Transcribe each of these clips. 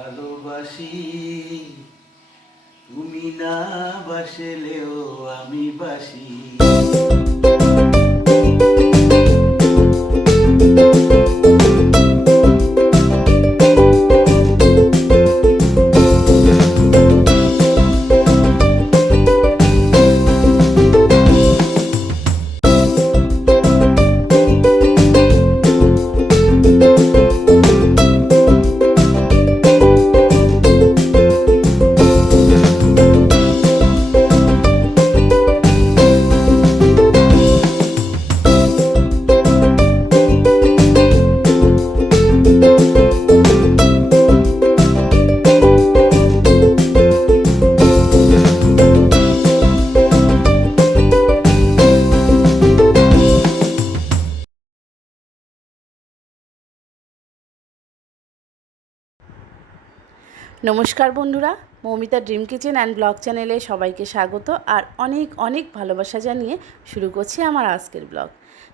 ভালোবাসি, তুমি না বাসলেও আমি বাসি। নমস্কার বন্ধুরা, Moumita dream kitchen and blog চ্যানেলে সবাইকে স্বাগত আর অনেক অনেক ভালোবাসা জানিয়ে শুরু করছি আমার আজকের ব্লগ।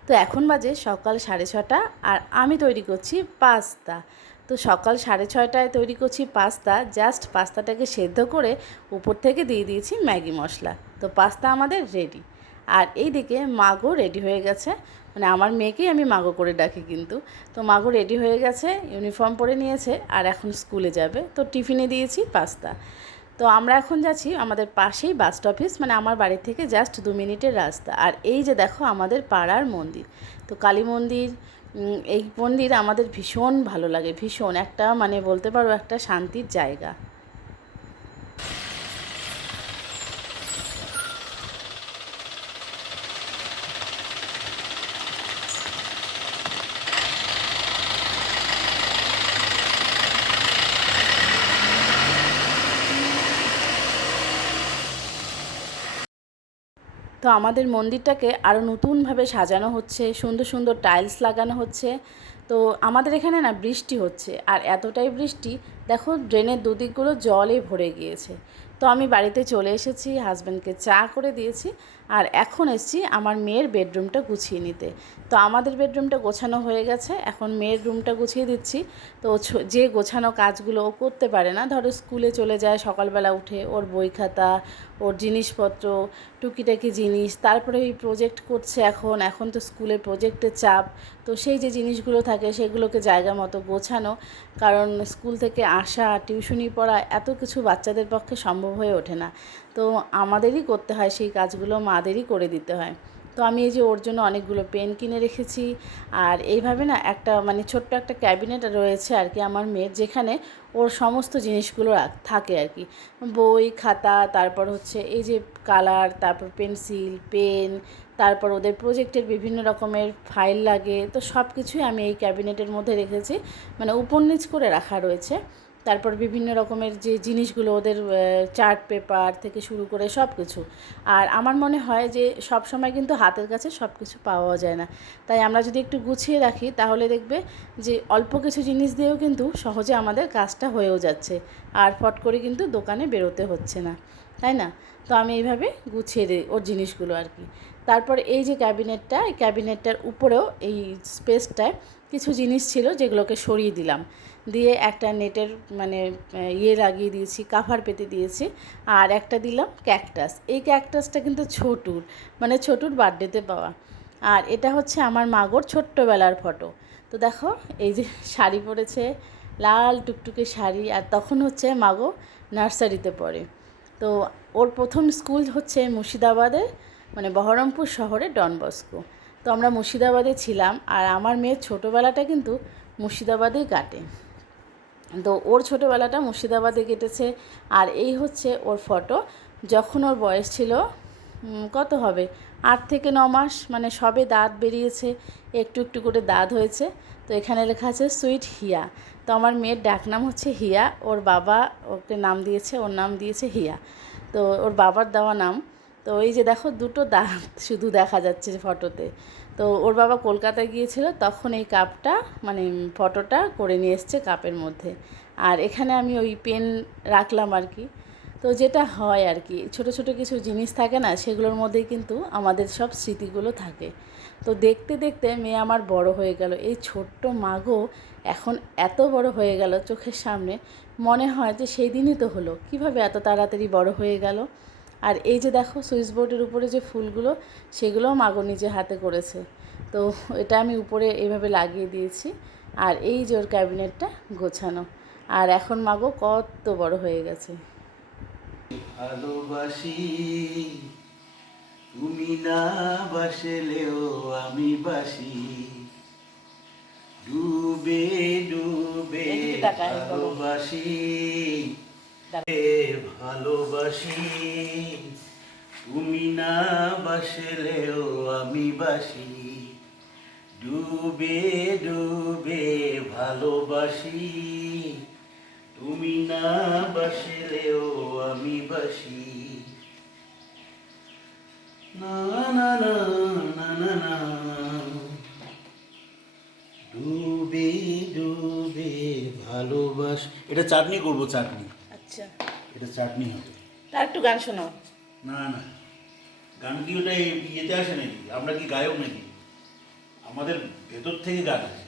তো এখন বাজে সকাল 6:30 আর আমি তৈরি করছি পাস্তা। তো সকাল 6:30টায় তৈরি করছি পাস্তা। জাস্ট পাস্তাটাকে সেদ্ধ করে উপর থেকে দিয়ে দিয়েছি ম্যাগি মশলা। তো পাস্তা আমাদের রেডি। আর এই দিকে মাগো রেডি হয়ে গেছে, মানে আমার মেয়েকেই আমি মাগো করে ডাকি কিন্তু। তো মাগো রেডি হয়ে গেছে, ইউনিফর্ম পরে নিয়েছে আর এখন স্কুলে যাবে। তো টিফিনে দিয়েছি পাস্তা। তো আমরা এখন যাচ্ছি, আমাদের পাশেই বাস স্টপেজ, মানে আমার বাড়ি থেকে জাস্ট 2 মিনিটের রাস্তা। আর এই যে দেখো আমাদের পাড়ার মন্দির, তো কালী মন্দির। এই মন্দির আমাদের ভীষণ ভালো লাগে, ভীষণ একটা মানে বলতে পারো একটা শান্তির জায়গা। তো আমাদের মন্দিরটাকে আরও নতুনভাবে সাজানো হচ্ছে, সুন্দর সুন্দর টাইলস লাগানো হচ্ছে। তো আমাদের এখানে না বৃষ্টি হচ্ছে, আর এতটাই বৃষ্টি, দেখো ড্রেনের দুদিকগুলো জলে ভরে গিয়েছে। তো আমি বাড়িতে চলে এসেছি, হাজব্যান্ডকে চা করে দিয়েছি, আর এখন এসেছি আমার মেয়ের বেডরুমটা গুছিয়ে নিতে। তো আমাদের বেডরুমটা গোছানো হয়ে গেছে, এখন মেয়ের রুমটা গুছিয়ে দিচ্ছি। তো যে গোছানো কাজগুলো ও করতে পারে না, ধরো স্কুলে চলে যায় সকালবেলা উঠে, ওর বই খাতা, ওর জিনিসপত্র, টুকিটাকি জিনিস, তারপরে এই প্রজেক্ট করছে এখন এখন তো স্কুলে প্রজেক্টের চাপ। তো সেই যে জিনিসগুলো থাকে সেগুলোকে জায়গা মতো গোছানো, কারণ স্কুল থেকে আসা, টিউশনি পড়া, এত কিছু বাচ্চাদের পক্ষে সম্ভব হয়ে ওঠে না। তো আমাদেরই করতে হয়, সেই কাজগুলো মাদেরই করে দিতে হয়। তো আমি এই যে ওর জন্য অনেকগুলো পেন কিনে রেখেছি। আর এইভাবে না একটা মানে ছোট্ট একটা ক্যাবিনেট রয়েছে আর কি আমার মেয়ের, যেখানে ওর সমস্ত জিনিসগুলো থাকে আর কি, বই খাতা, তারপর হচ্ছে এই যে কালার, তারপর পেন্সিল পেন, তারপর ওদের প্রজেক্টের বিভিন্ন রকমের ফাইল লাগে। তো সব কিছুই আমি এই ক্যাবিনেটের মধ্যে রেখেছি, মানে উপর নিচ করে রাখা রয়েছে। তারপর বিভিন্ন রকমের যে জিনিসগুলো ওদের, চার্ট পেপার থেকে শুরু করে সব কিছু। আর আমার মনে হয় যে সব সময় কিন্তু হাতের কাছে সব কিছু পাওয়া যায় না, তাই আমরা যদি একটু গুছিয়ে রাখি তাহলে দেখবে যে অল্প কিছু জিনিস দিয়েও কিন্তু সহজে আমাদের কাজটা হয়েও যাচ্ছে, আর ফট করে কিন্তু দোকানে বেরোতে হচ্ছে না, তাই না? তো আমি এইভাবে গুছিয়ে দিই ওর জিনিসগুলো আর কি। তারপর এই যে ক্যাবিনেটটা, এই ক্যাবিনেটটার উপরেও এই স্পেসটায় কিছু জিনিস ছিল যেগুলোকে সরিয়ে দিলাম, দিয়ে একটা নেটের মানে ইয়ে লাগিয়ে দিয়েছি, কাভার পেতে দিয়েছি। আর একটা দিলাম ক্যাকটাস। এই ক্যাকটাসটা কিন্তু ছোটুর, মানে ছোটুর বার্থডেতে পাওয়া। আর এটা হচ্ছে আমার মাগোর ছোট্টবেলার ফটো। তো দেখো এই যে শাড়ি পরেছে, লাল টুকটুকে শাড়ি, আর তখন হচ্ছে মাগো নার্সারিতে পড়ে। তো ওর প্রথম স্কুল হচ্ছে মুর্শিদাবাদে, মানে বহরমপুর শহরে ডন বস্কো। তো আমরা মুর্শিদাবাদে ছিলাম, আর আমার মেয়ের ছোটোবেলাটা কিন্তু মুর্শিদাবাদেই কাটে। তো ওর ছোটোবেলাটা মুর্শিদাবাদে কেটেছে। আর এই হচ্ছে ওর ফটো, যখন ওর বয়স ছিল কত হবে, 8 থেকে 9 মাস, মানে সবে দাঁত বেরিয়েছে, একটু একটু করে দাঁত হয়েছে। তো এখানে লেখা আছে সুইট হিয়া। তো আমার মেয়ের ডাকনাম হচ্ছে হিয়া, ওর বাবা ওকে নাম দিয়েছে, ওর নাম দিয়েছে হিয়া, তো ওর বাবার দেওয়া নাম। তো এই যে দেখো দুটো দাঁত শুধু দেখা যাচ্ছে ফটোতে। তো ওর বাবা কলকাতায় গিয়েছিল, তখন এই কাপটা মানে ফটোটা করে নিয়ে এসছে কাপের মধ্যে। আর এখানে আমি ওই পেন রাখলাম আর কি। তো যেটা হয় আর কি, ছোট ছোট কিছু জিনিস থাকে না, সেগুলোর মধ্যেই কিন্তু আমাদের সব স্মৃতিগুলো থাকে। তো দেখতে দেখতে মেয়ে আমার বড় হয়ে গেল, এই ছোট্ট মাগো এখন এত বড় হয়ে গেল চোখের সামনে। মনে হয় যে সেই দিনই তো হলো, কিভাবে এত তাড়াতাড়ি বড় হয়ে গেল। আর এই যে দেখো সুইচ বোর্ডের উপরে যে ফুলগুলো, সেগুলোও মাগো নিজে হাতে করেছে। তো এটা আমি উপরে এইভাবে লাগিয়ে দিয়েছি। আর এই যে ওর ক্যাবিনেটটা গোছানো। আর এখন মাগো কত বড় হয়ে গেছে। ভালোবাসি, তুমি না বাসলেও আমি বাসি, ডুবে ডুবে এদিকে তাকায় বলো। ভালোবাসি, ভালোবাসি, তুমি না বাসলেও আমি বাসি, ডুবে ডুবে ভালোবাসি, তুমি না বাসলেও আমি বাসি। না না না না না না, ডুবে ডুবে ভালোবাস। এটা চাটনি করবো, চাটনি। আচ্ছা, এটা চাটনি হবে। তার একটু গান শোনাও। না না, গান কি ওটা ইয়েতে আসে নাকি? আমরা কি গায়ক নাকি? আমাদের ভেতর থেকে গান আসে।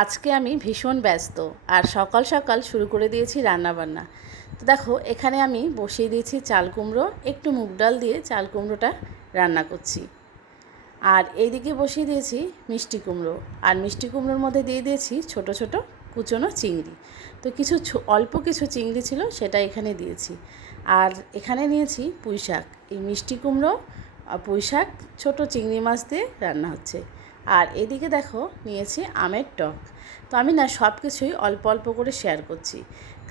আজকে আমি ভীষণ ব্যস্ত, আর সকাল সকাল শুরু করে দিয়েছি রান্নাবান্না। তো দেখো এখানে আমি বসিয়ে দিয়েছি চাল কুমড়ো, একটু মুগ ডাল দিয়ে চাল কুমড়োটা রান্না করছি। আর এইদিকে বসিয়ে দিয়েছি মিষ্টি কুমড়ো, আর মিষ্টি কুমড়োর মধ্যে দিয়ে দিয়েছি ছোট ছোট কুচনো চিংড়ি। তো কিছু অল্প কিছু চিংড়ি ছিল, সেটা এখানে দিয়েছি। আর এখানে নিয়েছি পুঁই শাক, এই মিষ্টি কুমড়ো আর পুঁই শাক ছোটো চিংড়ি মাছ দিয়ে রান্না হচ্ছে। আর এদিকে দেখো নিয়েছি আমের টক। তো আমি না সব কিছুই অল্প অল্প করে শেয়ার করছি,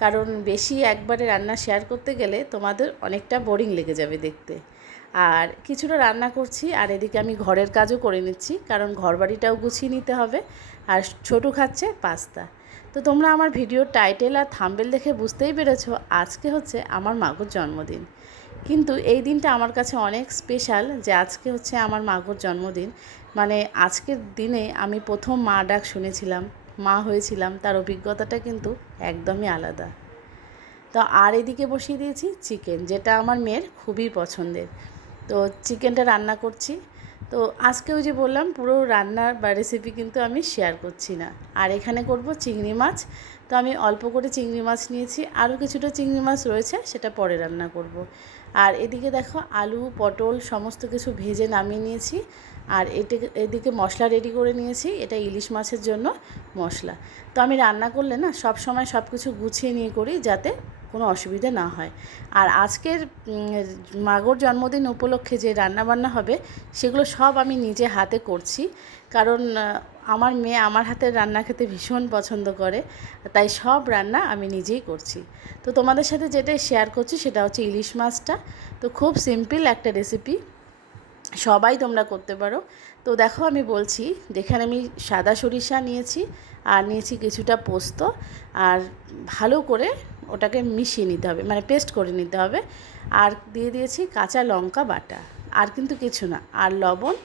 কারণ বেশি একবারে রান্না শেয়ার করতে গেলে তোমাদের অনেকটা বোরিং লেগে যাবে দেখতে। আর কিছুটা রান্না করছি, আর এদিকে আমি ঘরের কাজও করে নিচ্ছি, কারণ ঘরবাড়িটাও গুছিয়ে নিতে হবে। আর ছোটু খাচ্ছে পাস্তা। তো তোমরা আমার ভিডিওর টাইটেল আর থাম্বনেল দেখে বুঝতেই পেরেছো আজকে হচ্ছে আমার মাগুর জন্মদিন। কিন্তু এই দিনটা আমার কাছে অনেক স্পেশাল, যে আজকে হচ্ছে আমার মাগুর জন্মদিন। মানে আজকের দিনে আমি প্রথম মা ডাক শুনেছিলাম, মা হয়েছিলাম, তার অভিজ্ঞতাটা কিন্তু একদমই আলাদা। তো আর এদিকে বসিয়ে দিয়েছি চিকেন, যেটা আমার মেয়ের খুবই পছন্দের। তো চিকেনটা রান্না করছি। তো আজকে ওই যে বললাম, পুরো রান্নার বা রেসিপি কিন্তু আমি শেয়ার করছি না। আর এখানে করব চিংড়ি মাছ। তো আমি অল্প করে চিংড়ি মাছ নিয়েছি, আরও কিছুটা চিংড়ি মাছ রয়েছে, সেটা পরে রান্না করব। আর এদিকে দেখো আলু পটল সমস্ত কিছু ভেজে নামিয়ে নিয়েছি। আর এদিকে মশলা রেডি করে নিয়েছি, এটা ইলিশ মাছের জন্য মশলা। তো আমি রান্না করলে না সব সময় সব কিছু গুছিয়ে নিয়ে করি, যাতে কোনো অসুবিধা না হয়। আর আজকের মাগোর জন্মদিন উপলক্ষে যে রান্নাবান্না হবে, সেগুলো সব আমি নিজে হাতে করছি, কারণ আমার মেয়ে আমার হাতের রান্না খেতে ভীষণ পছন্দ করে, তাই সব রান্না আমি নিজেই করছি। তো তোমাদের সাথে যেটাই শেয়ার করছি সেটা হচ্ছে ইলিশ মাছটা। তো খুব সিম্পল একটা রেসিপি, সবাই তোমরা করতে পারো। তো দেখো আমি বলছি, যেখানে আমি সাদা সরিষা নিয়েছি, আর নিয়েছি কিছুটা পোস্ত, আর ভালো করে ওটাকে মিশিয়ে নিতে হবে, মানে পেস্ট করে নিতে হবে। আর দিয়ে দিয়েছি কাঁচা লঙ্কা বাটা, আর কিন্তু কিছু না, আর লবণ,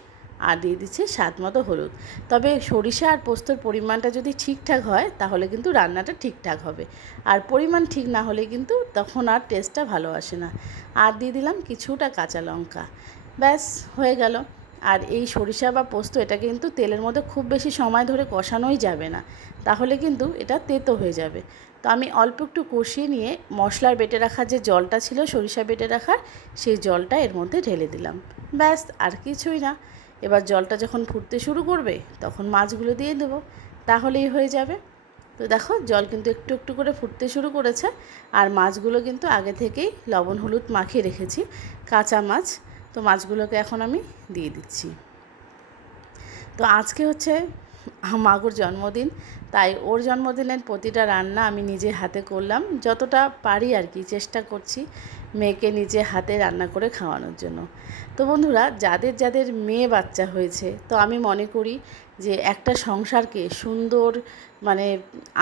আর দিয়ে দিচ্ছি স্বাদ মতো হলুদ। তবে সরিষা আর পোস্তর পরিমাণটা যদি ঠিকঠাক হয়, তাহলে কিন্তু রান্নাটা ঠিকঠাক হবে। আর পরিমাণ ঠিক না হলে কিন্তু তখন আর টেস্টটা ভালো আসে না। আর দিয়ে দিলাম কিছুটা কাঁচা লঙ্কা, ব্যাস হয়ে গেল। আর এই সরিষা বা পোস্ত, এটা কিন্তু তেলের মধ্যে খুব বেশি সময় ধরে কষানোই যাবে না, তাহলে কিন্তু এটা তেতো হয়ে যাবে। তো আমি অল্প একটু কষিয়ে নিয়ে মশলার বেটে রাখার যে জলটা ছিল, সরিষা বেটে রাখার, সেই জলটা এর মধ্যে ঢেলে দিলাম, ব্যাস আর কিছুই না। এবার জলটা যখন ফুটতে শুরু করবে, তখন মাছগুলো দিয়ে দেবো, তাহলেই হয়ে যাবে। তো দেখো জল কিন্তু একটু একটু করে ফুটতে শুরু করেছে। আর মাছগুলো কিন্তু আগে থেকেই লবণ হলুদ মাখিয়ে রেখেছি, কাঁচা মাছ। তো মাছগুলোকে এখন আমি দিয়ে দিচ্ছি। তো আজকে হচ্ছে মাগুর জন্মদিন, তাই ওর জন্মদিনের প্রতিটা রান্না আমি নিজে হাতে করলাম, যতটা পারি আর কি চেষ্টা করছি মেয়েকে নিজে হাতে রান্না করে খাওয়ানোর জন্য। তো বন্ধুরা, যাদের যাদের মেয়ে বাচ্চা হয়েছে, তো আমি মনে করি যে একটা সংসারকে সুন্দর, মানে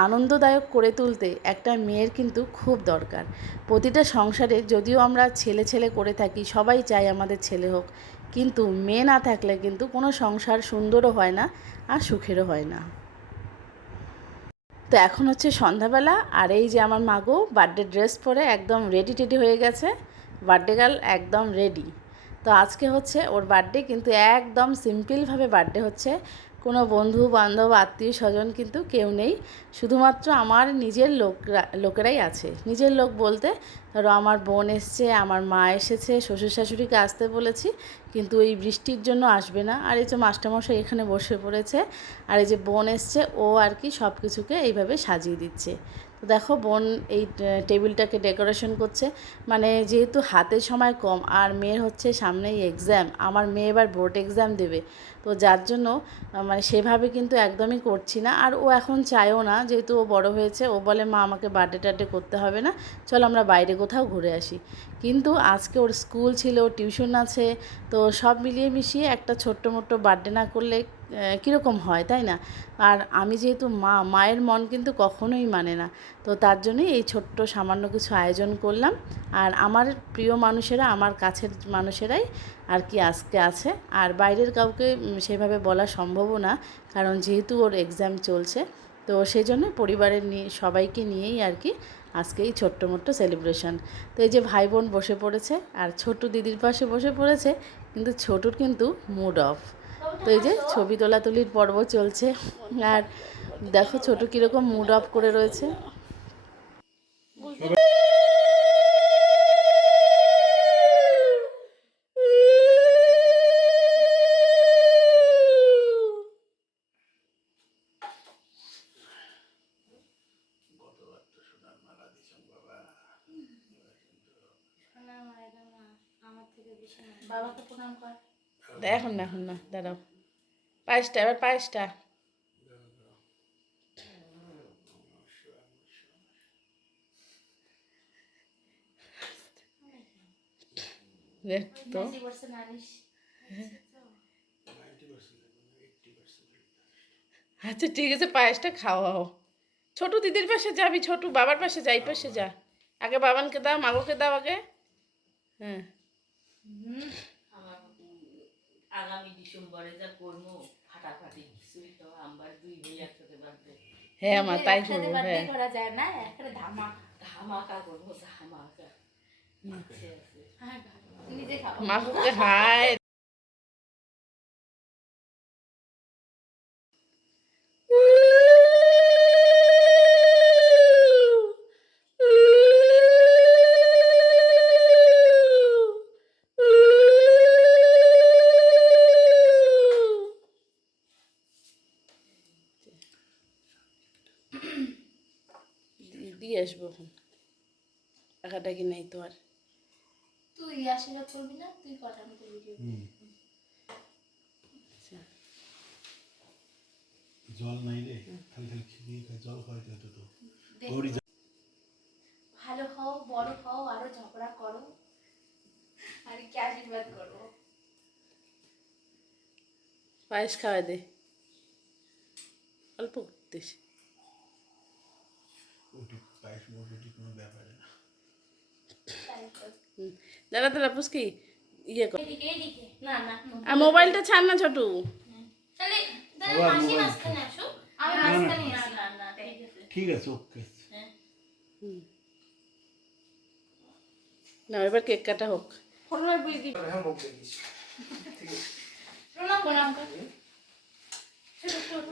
আনন্দদায়ক করে তুলতে একটা মেয়ের কিন্তু খুব দরকার। প্রতিটা সংসারে যদিও আমরা ছেলে ছেলে করে থাকি, সবাই চায় আমাদের ছেলে হোক, কিন্তু মেয়ে না থাকলে কিন্তু কোনো সংসার সুন্দরও হয় না, আর সুখেরও হয় না। তো এখন হচ্ছে সন্ধ্যাবেলা, আর এই যে আমার মাগো বার্থডে ড্রেস পরে একদম রেডি টেডি হয়ে গেছে, বার্থডে গার্ল একদম রেডি। তো আজকে হচ্ছে ওর বার্থডে, কিন্তু একদম সিম্পলভাবে বার্থডে হচ্ছে, কোনো বন্ধু বান্ধব আত্মীয় স্বজন কিন্তু কেউ নেই, শুধুমাত্র আমার নিজের লোকেরাই আছে। নিজের লোক বলতে ধরো আমার বোন এসছে, আমার মা এসেছে, শ্বশুর শাশুড়িকে আসতে বলেছি, কিন্তু এই বৃষ্টির জন্য আসবে না। আর এই যে মাস্টারমশাই এখানে বসে পড়েছে, আর এই যে বোন এসছে, ও আর কি সব কিছুকে এইভাবে সাজিয়ে দিচ্ছে। তো দেখো বোন এই টেবিলটাকে ডেকোরেশন করছে, মানে যেহেতু হাতের সময় কম, আর মেয়ের হচ্ছে সামনেই এক্সাম, আমার মেয়ে এবার বোর্ড এক্সাম দেবে, তো যার জন্য মানে সেভাবে কিন্তু একদমই করছি না। আর ও এখন চায়ও না, যেহেতু ও বড় হয়েছে, ও বলে মা আমাকে বার্থডে টার্থডে করতে হবে না, চল আমরা বাইরে কোথাও ঘুরে আসি। কিন্তু আজকে ওর স্কুল ছিল, টিউশন আছে, তো সব মিলিয়ে মিশিয়ে একটা ছোট্ট মোট্ট বার্থডে না করলে কীরকম হয়, তাই না? আর আমি যেহেতু মায়ের মন কিন্তু কখনোই মানে না, তো তার জন্যই এই ছোট্ট সামান্য কিছু আয়োজন করলাম। আর আমার প্রিয় মানুষেরা, আমার কাছের মানুষেরাই আর কি আজকে আছে, আর বাইরের কাউকে সেভাবে বলা সম্ভবও না, কারণ যেহেতু ওর এক্সাম চলছে, তো সেই জন্য পরিবারের সবাইকে নিয়েই আর কি আজকে এই ছোট্ট মোট্ট সেলিব্রেশন। তো এই যে ভাই বোন বসে পড়েছে, আর ছোট্ট দিদির পাশে বসে পড়েছে, কিন্তু ছোটুর কিন্তু মুড অফ। তো এই যে ছবি তোলাতুলির পর্ব চলছে, আর দেখো ছোটু কীরকম মুড অফ করে রয়েছে। বাবাকে প্রণাম কর। এখন না, এখন না, দাঁড়াও, পায়েসটা, এবার পায়েসটা দেখ তো। আচ্ছা ঠিক আছে, পায়েসটা খাওয়াও। ছোটু দিদির পাশে যাবি, ছোটু বাবার পাশে যা, এই পাশে যা, আগে বাবানকে দাও, মাগোকে দাও আগে। হ্যাঁ আগামী ডিসেম্বরে যা করবো ফাটাফাটি কিছুই তো আমার দুই মেয়ে একসাথে বার্থডে। হ্যাঁ আমার তাই করবো, হ্যাঁ করা যায় না, একটা ধামাকা ধামাকা করবো ধামাকা। নিজে খাও। মাগোকে হাই। দিয়ে আসবো এখন, টাকাটাকি নেই তো আর। তুই আশীর্বাদ করবি না, তুই কথা মতো ভিডিও জল নাই রে, খালি খালি খিদে জল খাইতে হতো তো। ভালো হও, বড় হও, আরো ঝগড়া করো, আর কি আশীর্বাদ করবো। পায়েস খাওয়াই দে, অল্প করতিস। ওটি পায়েস মোটি কোনো ব্যাপার না। দাঁড়া দাঁড়া পুষ্কি, ইয়ে কর, এদিকে এদিকে, না না আর মোবাইলটা ছাড় না ছোটু। তাহলে তাহলে বাবা, মাসি মোবাইল মাঝখানে আসো, আমি না, না, মাঝখানে না আসি। না না ঠিক আছে। ঠিক আছে, ওকে। না এবার কেক কাটা হোক। প্রণাম প্রণাম কর। ছোট ছোট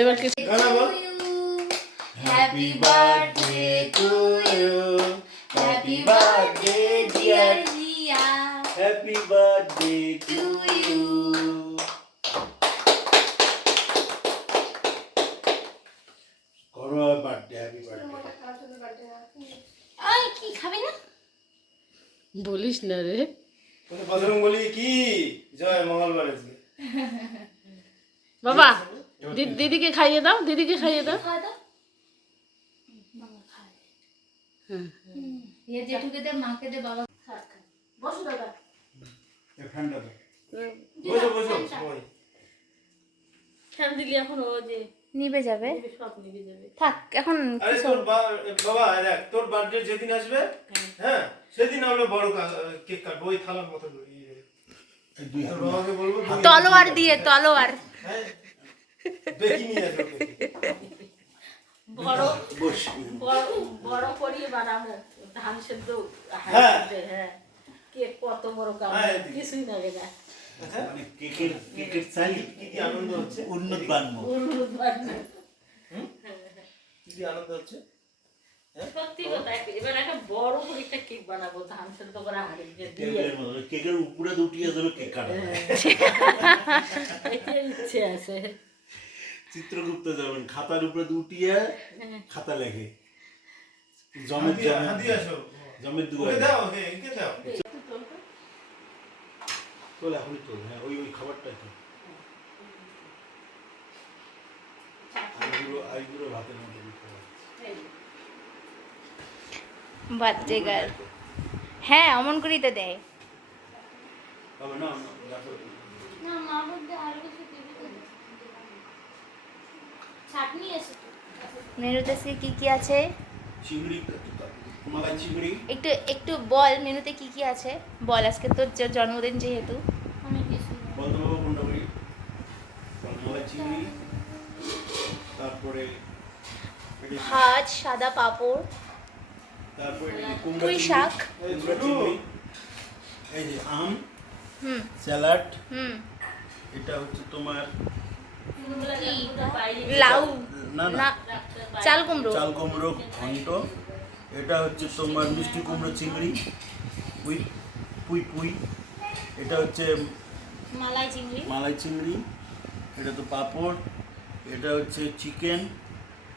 এবার কে happy birthday to you, happy birthday dear Jiya, happy birthday to you. করো বার্থডে, হ্যাপি বার্থডে। আই কি খাবি না? বলিস না রে। বজরং বলি কি জয় মঙ্গলবার আজকে বাবা দিদিকে খাইয়ে দাও, দিদিকে খাইয়ে দাও। খাওয়া দাও। বাবা খায়। ये जेठूকে দে, মাকে দে, বাবা খা খা। বসো দাদা। এ ফ্যানটা দাও। বসো বসো সবাই ফ্যান দিলি এখন ও যে নিবে যাবে, সব নিভে যাবে। থাক এখন। আরে তোর বাবা দেখ তোর বার্থডে যেদিন আসবে হ্যাঁ সেদিন আমরা বড় কেক কাটবো ওই থালার মতো এই দুই হাত তোর বাবাকে বলবো তলোয়ার দিয়ে তলোয়ার। হ্যাঁ দেখি নিয়ে আসো বড় বস। বড় বড় করিয়ে বানাবো ধান সেদ্ধ হ্যাঁ। হ্যাঁ কেক কত বড় কাম হ্যাঁ, এদিকে। কিছুই লাগে না আচ্ছা মানে কেকের চাই কি কি আনন্দ হচ্ছে উন্নত বানবো। উরুদ বানাবো। কি কি আনন্দ হচ্ছে সত্যি কথা এবার একটা বড় করে একটা কেক বানাবো ধান সেদ্ধ করে হাড়ি দিয়ে টেবিলের মতো কেকের উপরে দুটিয়ে ধরো কেক কাটা। এটা ইচ্ছে আছে চিত্রগুপ্ত যাবেন খাতার উপরে দুটিয়ে খাতা লেখে জমের হাতি আসো জমের ওকে দুয়ারে দাও ওকে একে দাও তোল এখনই তোল। হ্যাঁ ওই খাবারটাই তো আইগুলো ভাতের মতো খাবার। Birthday girl. হ্যাঁ অমন করেই তো দেয়। হবে না দেখো না মা বলতে আর কিছু দিবি তো চাটনি আছে তো। মেনুতে আজকে কি কি আছে চিংড়ি মালাই চিংড়ি একটু একটু বল, মেনুতে কি কি আছে বল, আজকে তোর জন্মদিন যেহেতু। আমি কিছু বলতে পারবো কোনটা বলি? মালাই চিংড়ি, তারপরে এটি- ভাত, সাদা পাঁপড়, তারপরে এটি কুমড়া পুঁই চিংড়ি, শাক। কুমড়া চিংড়ি, এই যে আম, হুম স্যালাড, হুম এটা হচ্ছে তোমার লাউ না না না চাল কুমড়ো, চাল কুমড়ো ঘন্ট, এটা হচ্ছে তোমার মিষ্টি কুমড়ো চিংড়ি, পুই পুই পুই, এটা হচ্ছে মালাই চিংড়ি, মালাই চিংড়ি, এটা তো পাঁপড়, এটা হচ্ছে চিকেন,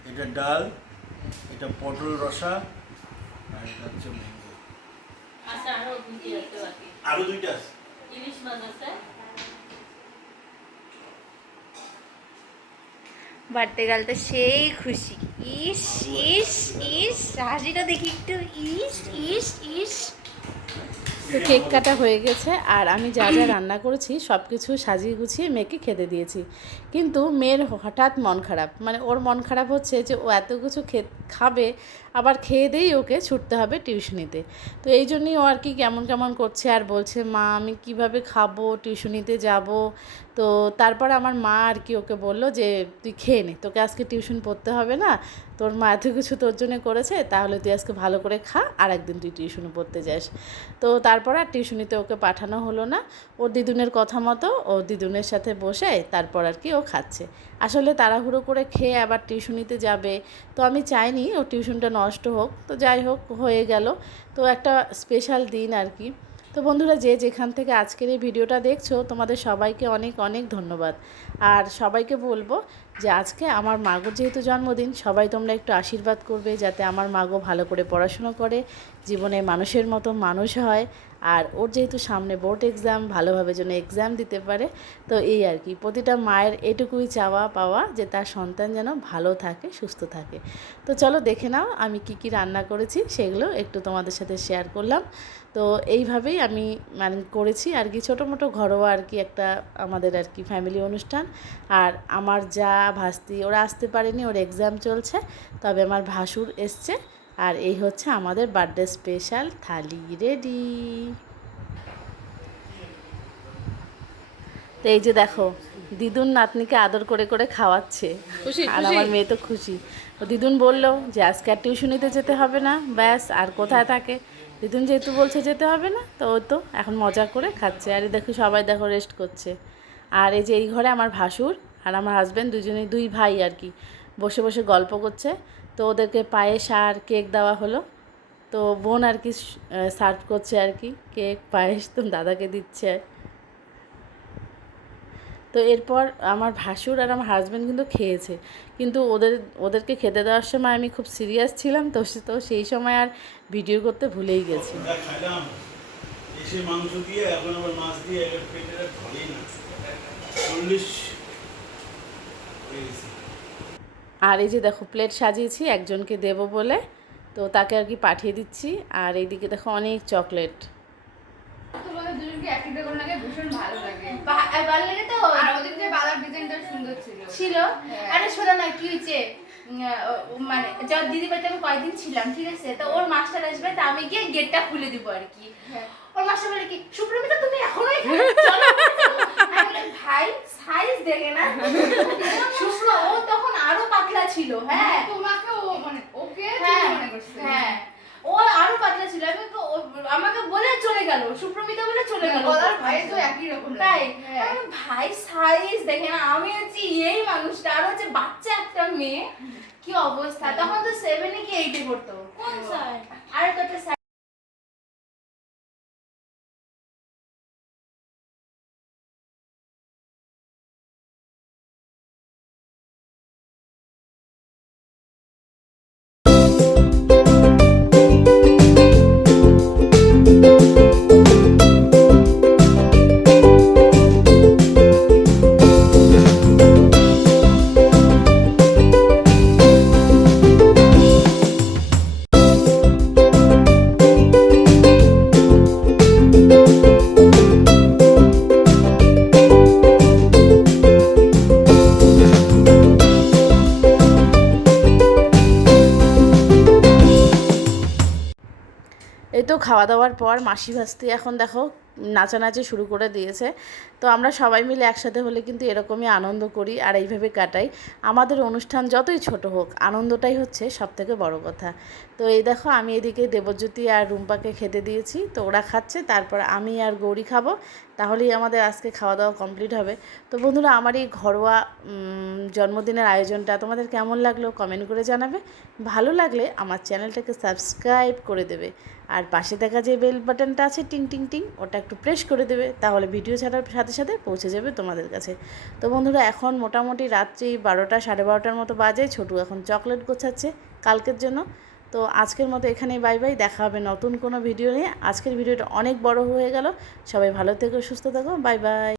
এটা ডাল, এটা পটল রসা, আর এটা হচ্ছে ম্যাঙ্গো। আচ্ছা আরো দুটি আছে বাকি আরো দুইটা আছে। ইলিশ মাছ আছে বার্থডে গার্ল তো সেই খুশি। ইস ইস ইস হাসিটা দেখি একটু। ইস ইস ইস তো কেক কাটা হয়ে গেছে আর আমি যা যা রান্না করেছি সব কিছু সাজিয়ে গুছিয়ে মেয়েকে খেতে দিয়েছি। কিন্তু মেয়ের হঠাৎ মন খারাপ, মানে ওর মন খারাপ হচ্ছে যে ও এত কিছু খাবে আবার খেয়ে দিয়েই ওকে ছুটতে হবে টিউশনিতে। তো এই জন্যই ও আর কি কেমন কেমন করছে আর বলছে মা আমি কিভাবে খাবো, টিউশনিতে যাব। তো তারপর আমার মা আর কি ওকে বললো যে তুই খেয়ে নে, তোকে আজকে টিউশন পড়তে হবে না, তোর মা এত কিছু তোর জন্য করেছে, তাহলে তুই আজকে ভালো করে খা, আর একদিন তুই টিউশনে পড়তে যাস। তো তারপর আর টিউশনিতে ওকে পাঠানো হলো না। ওর দিদুনের কথা মতো ও দিদুনের সাথে বসে তারপর আর কি ও খাচ্ছে। আসলে তাড়াহুড়ো করে খেয়ে আবার টিউশনিতে যাবে, তো আমি চাইনি ও টিউশনটা নষ্ট হোক, তো যাই হোক হয়ে গেল। তো একটা স্পেশাল দিন আর কি। তো বন্ধুরা যে যেখান থেকে আজকের এই ভিডিওটা দেখছো তোমাদের সবাইকে অনেক অনেক ধন্যবাদ। আর সবাইকে বলবো যে আজকে আমার মাগোর যেহেতু জন্মদিন, সবাই তোমরা একটু আশীর্বাদ করবে যাতে আমার মাগো ভালো করে পড়াশুনো করে, জীবনে মানুষের মতো মানুষ হয়, আর ওর যেহেতু সামনে বোর্ড এক্সাম, ভালোভাবে যেন এক্সাম দিতে পারে। তো এই আর কি, প্রতিটা মায়ের এটুকুই চাওয়া পাওয়া যে তার সন্তান যেন ভালো থাকে, সুস্থ থাকে। তো চলো দেখে নাও আমি কি কি রান্না করেছি, সেগুলো একটু তোমাদের সাথে শেয়ার করলাম। তো এইভাবেই আমি মানে করেছি আর কি, ছোটো মোটো ঘরোয়া আর কি একটা আমাদের আর কি ফ্যামিলি অনুষ্ঠান। আর আমার যা ভাস্তি ওরা আসতে পারেনি, ওর এক্সাম চলছে, তবে আমার ভাসুর এসছে। আর এই হচ্ছে আমাদের বার্থডে স্পেশাল থালি রেডি। তো এই যে দেখো দিদুন নাতনিকে আদর করে করে খাওয়াচ্ছে, আর আমার মেয়ে তো খুশি। তো দিদুন বললো যে আজকে আর টিউশনিতে যেতে হবে না, ব্যাস আর কোথায় থাকে। দিদুন যেহেতু বলছে যেতে হবে না, তো ও তো এখন মজা করে খাচ্ছে। আর এই দেখো সবাই দেখো রেস্ট করছে। আর এই যে এই ঘরে আমার ভাসুর আর আমার হাজব্যান্ড দুজনেই, দুই ভাই আর কি, বসে বসে গল্প করছে। তো ওদেরকে পায়েস আর কেক দেওয়া হলো। তো বোন আর কি সার্ভ করছে আর কি কেক পায়েস, তো দাদাকে দিচ্ছে। তো এরপর আমার ভাসুর আর আমার হাজব্যান্ড কিন্তু খেয়েছে, কিন্তু ওদেরকে খেতে দেওয়ার সময় আমি খুব সিরিয়াস ছিলাম, তো সেই সময় আর ভিডিও করতে ভুলেই গেছি। খাইলাম এসে মাংস দিয়ে, এখন আবার মাছ দিয়ে পেটের ধরেই না 40 হয়ে গেছে। আর এই যে দেখো প্লেট সাজিয়েছি একজনকে দেবো বলে, তো তাকে আর কি পাঠিয়ে দিচ্ছি। আর এইদিকে দেখো অনেক চকলেট। তোমাদের দুজনকে একসাথে করে লাগে ভীষণ ভালো লাগে। ভালো লাগে তো। আর ওদের যে বালার ডিজাইনটা সুন্দর ছিল। ছিল। হ্যাঁ। আরে শোনো না কি হয়েছে, মানে যখন দিদি বাড়িতে আমি কয়েকদিন ছিলাম, ঠিক আছে, তো ওর মাস্টার আসবে, তা আমি গিয়ে গেটটা খুলে দিব আর কি। হ্যাঁ। ওর মাস্টার বলে কি সুপ্রমিতা তুমি এখনো এখানে, চলো দেখে না শুভ্র ও তখন আরো পাতলা ছিল। হ্যাঁ তোমাকে ও মানে ওকে হ্যাঁ তুমি মনে করছো। হ্যাঁ ও আরো পাতলা ছিল। আমাকে বলে চলে গেল, সুপ্রমিতা বলে চলে গেল। গলার ভাই তো একই রকম তাই হ্যাঁ। আমি ভাই সাইজ দেখে না, আমি হচ্ছে এই মানুষটা আর হচ্ছে বাচ্চা একটা মেয়ে, কি অবস্থা। তখন তো 7 কি 8 পড়তো। কোন স্যার? আর তো একটা স্যার এই তো খাওয়া দাওয়ার পর মাসি ভাস্তি এখন দেখো নাচানাচি শুরু করে দিয়েছে। তো আমরা সবাই মিলে একসাথে হলে কিন্তু এরকমই আনন্দ করি আর এইভাবে কাটাই। আমাদের অনুষ্ঠান যতই ছোট হোক, আনন্দটাই হচ্ছে সবথেকে বড় কথা। তো এই দেখো আমি এদিকে দেবজ্যোতি আর রুম্পাকে খেতে দিয়েছি, তো ওরা খাচ্ছে, তারপর আমি আর গৌরী খাবো, তাহলেই আমাদের আজকে খাওয়া দাওয়া কমপ্লিট হবে। তো বন্ধুরা, আমার এই ঘরোয়া জন্মদিনের আয়োজনটা তোমাদের কেমন লাগলো কমেন্ট করে জানাবে। ভালো লাগলে আমার চ্যানেলটাকে সাবস্ক্রাইব করে দেবে, আর পাশে দেখা যে বেল বাটনটা আছে টিং টিং টিং, ওটা একটু প্রেস করে দেবে, তাহলে ভিডিও ছাড়ার সাথে সাথে পৌঁছে যাবে তোমাদের কাছে। তো বন্ধুরা, এখন মোটামুটি রাত্রি 12টা 12:30 মতো বাজে। ছোটু এখন চকলেট গোছাচ্ছে কালকের জন্য। তো আজকের মতো এখানেই বাই বাই, দেখা হবে নতুন কোনো ভিডিও নিয়ে। আজকের ভিডিওটা অনেক বড় হয়ে গেল। সবাই ভালো থেকো, সুস্থ থাকো, বাই বাই।